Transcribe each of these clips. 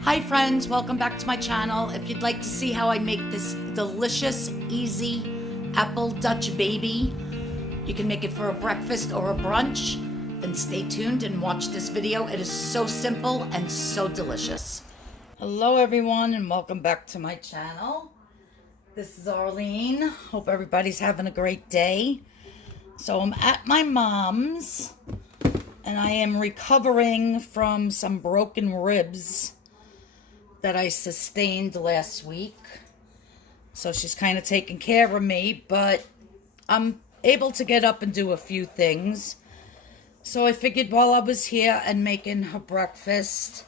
Hi friends, welcome back to my channel. If you'd like to see how I make this delicious, easy apple Dutch baby, you can make it for a breakfast or a brunch, then stay tuned and watch this video. It is so simple and so delicious. Hello everyone and welcome back to my channel. This is Arlene. Hope everybody's having a great day. So I'm at my mom's and I am recovering from some broken ribs that I sustained last week. So she's kind of taking care of me, but I'm able to get up and do a few things. So I figured while I was here and making her breakfast,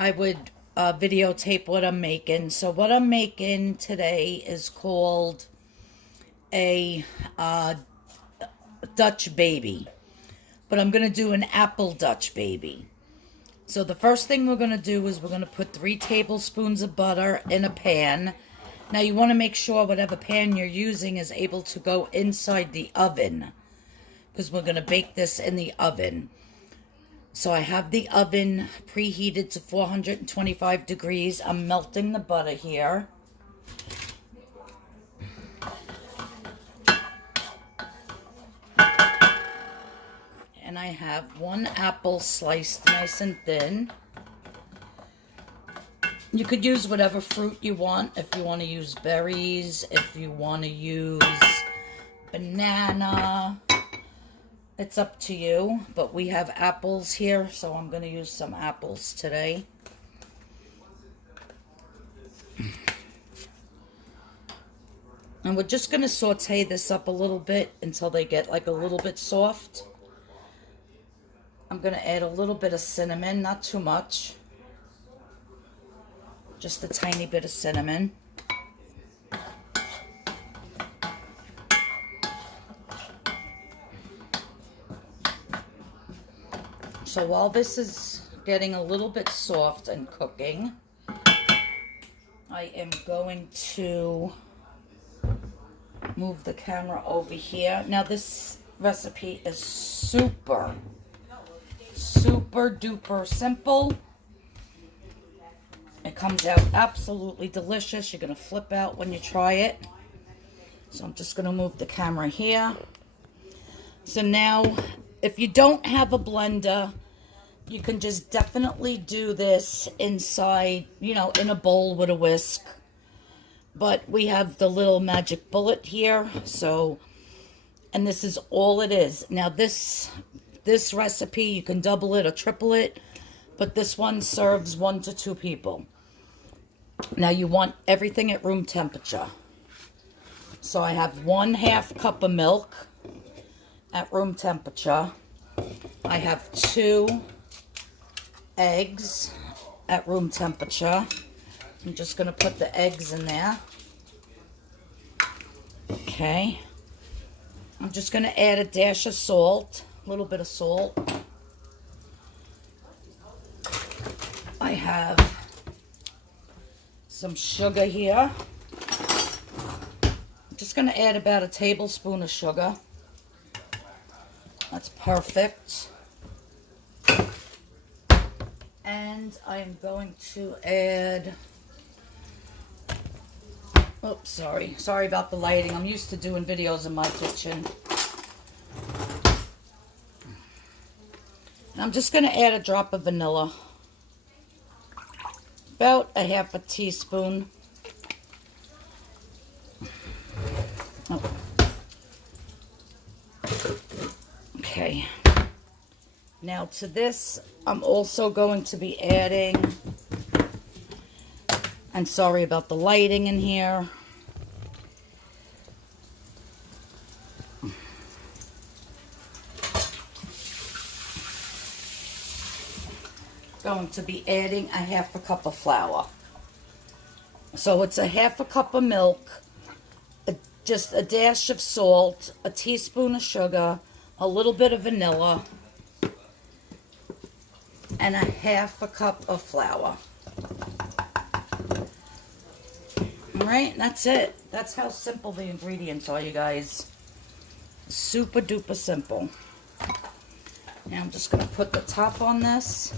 I would videotape what I'm making. So what I'm making today is called a Dutch baby, but I'm going to do an apple Dutch baby. So the first thing we're going to do is we're going to put 3 tablespoons of butter in a pan. Now you want to make sure whatever pan you're using is able to go inside the oven, because we're going to bake this in the oven. So I have the oven preheated to 425 degrees. I'm melting the butter here. And I have 1 apple sliced nice and thin. You could use whatever fruit you want. If you want to use berries, if you want to use banana, it's up to you. But we have apples here, so I'm going to use some apples today. And we're just going to saute this up a little bit until they get like a little bit soft. I'm going to add a little bit of cinnamon, not too much. Just a tiny bit of cinnamon. So while this is getting a little bit soft and cooking, I am going to move the camera over here. Now this recipe is super duper simple. It comes out absolutely delicious. You're going to flip out when you try it. So I'm just going to move the camera here. So now, if you don't have a blender, you can just definitely do this inside, you know, in a bowl with a whisk. But we have the little magic bullet here. So, and this is all it is. Now this recipe, you can double it or triple it, but this one serves 1 to 2 people. Now you want everything at room temperature. So I have 1/2 cup of milk at room temperature. I have 2 eggs at room temperature. I'm just going to put the eggs in there. Okay. I'm just going to add a dash of salt. A little bit of salt. I have some sugar here. I'm just going to add about a tablespoon of sugar. That's perfect. And I'm going to add, oops, sorry about the lighting. I'm used to doing videos in my kitchen. I'm just going to add a drop of vanilla. About a 1/2 teaspoon. Oh. Okay. Now to this, I'm also going to be adding, and sorry about the lighting in here. Going to be adding a 1/2 cup of flour. So it's a 1/2 cup of milk, just a dash of salt, a teaspoon of sugar, a little bit of vanilla, and a 1/2 cup of flour. All right, that's it. That's how simple the ingredients are, you guys. Super duper simple. Now I'm just going to put the top on this.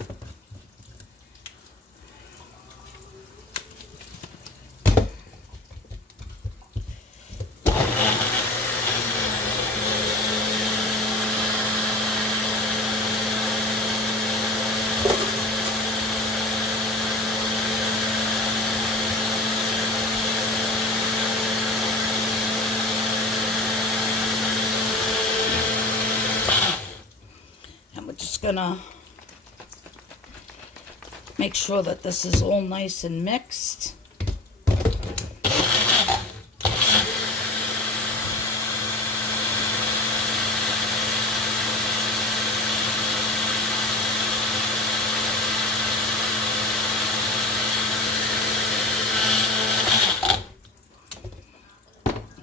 gonna make sure that this is all nice and mixed.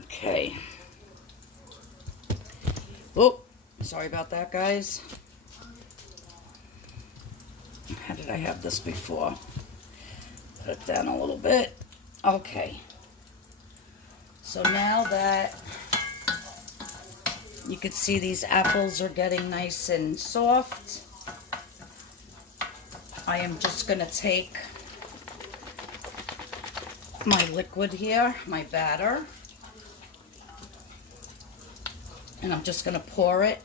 Okay. Oh, sorry about that, guys. How did I have this before? Put it down a little bit. Okay. So now that you can see these apples are getting nice and soft, I am just going to take my liquid here, my batter, and I'm just going to pour it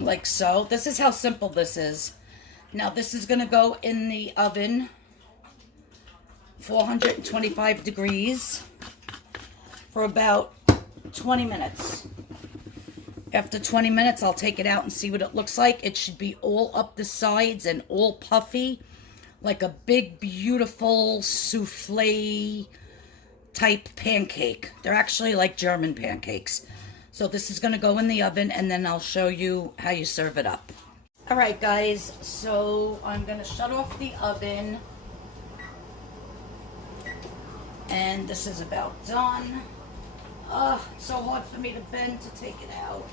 like so. This is how simple this is. Now this is going to go in the oven, 425 degrees, for about 20 minutes. After 20 minutes, I'll take it out and see what it looks like. It should be all up the sides and all puffy, like a big, beautiful souffle type pancake. They're actually like German pancakes. So this is going to go in the oven, and then I'll show you how you serve it up. All right, guys, so I'm going to shut off the oven. And this is about done. It's so hard for me to bend to take it out.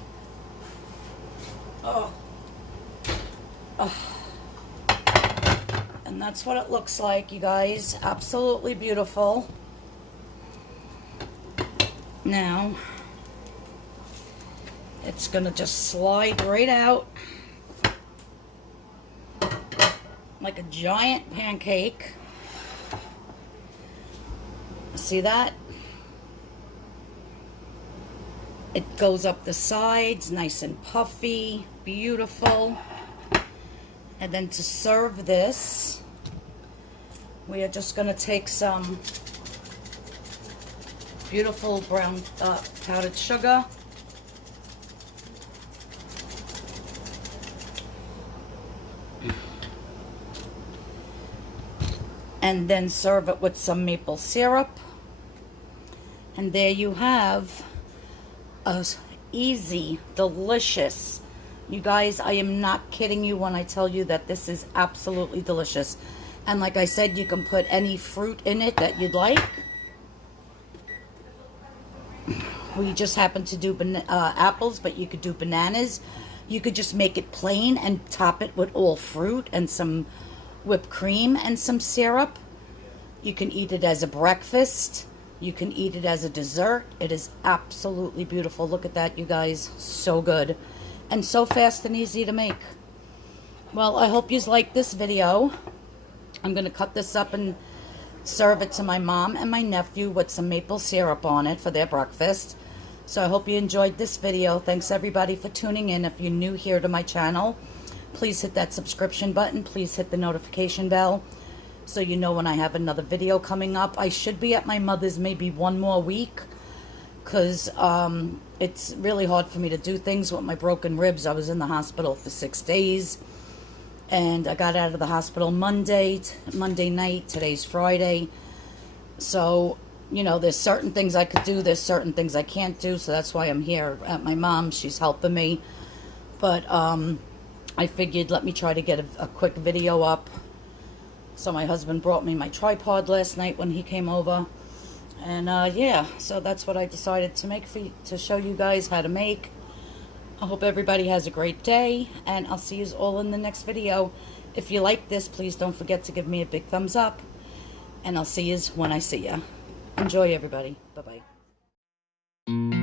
And that's what it looks like, you guys. Absolutely beautiful. Now, it's going to just slide right out like a giant pancake. See that? It goes up the sides, nice and puffy, beautiful. And then to serve this, we are just going to take some beautiful brown powdered sugar. And then serve it with some maple syrup. And there you have a easy, delicious. You guys, I am not kidding you when I tell you that this is absolutely delicious. And like I said, you can put any fruit in it that you'd like. We just happen to do apples, but you could do bananas. You could just make it plain and top it with all fruit and some whipped cream and some syrup. You can eat it as a breakfast. You can eat it as a dessert. It is absolutely beautiful. Look at that, you guys. So good. And so fast and easy to make. Well, I hope you like this video. I'm going to cut this up and serve it to my mom and my nephew with some maple syrup on it for their breakfast. So I hope you enjoyed this video. Thanks everybody for tuning in. If you're new here to my channel, please hit that subscription button. Please hit the notification bell so you know when I have another video coming up. I should be at my mother's maybe one more week because it's really hard for me to do things with my broken ribs. I was in the hospital for 6 days, and I got out of the hospital Monday night. Today's Friday. So, you know, there's certain things I could do. There's certain things I can't do. So that's why I'm here at my mom's. She's helping me. But I figured let me try to get a quick video up. So my husband brought me my tripod last night when he came over. And yeah, so that's what I decided to make to show you guys how to make. I hope everybody has a great day, and I'll see you all in the next video. If you like this, please don't forget to give me a big thumbs up, and I'll see you when I see you. Enjoy, everybody. Bye-bye.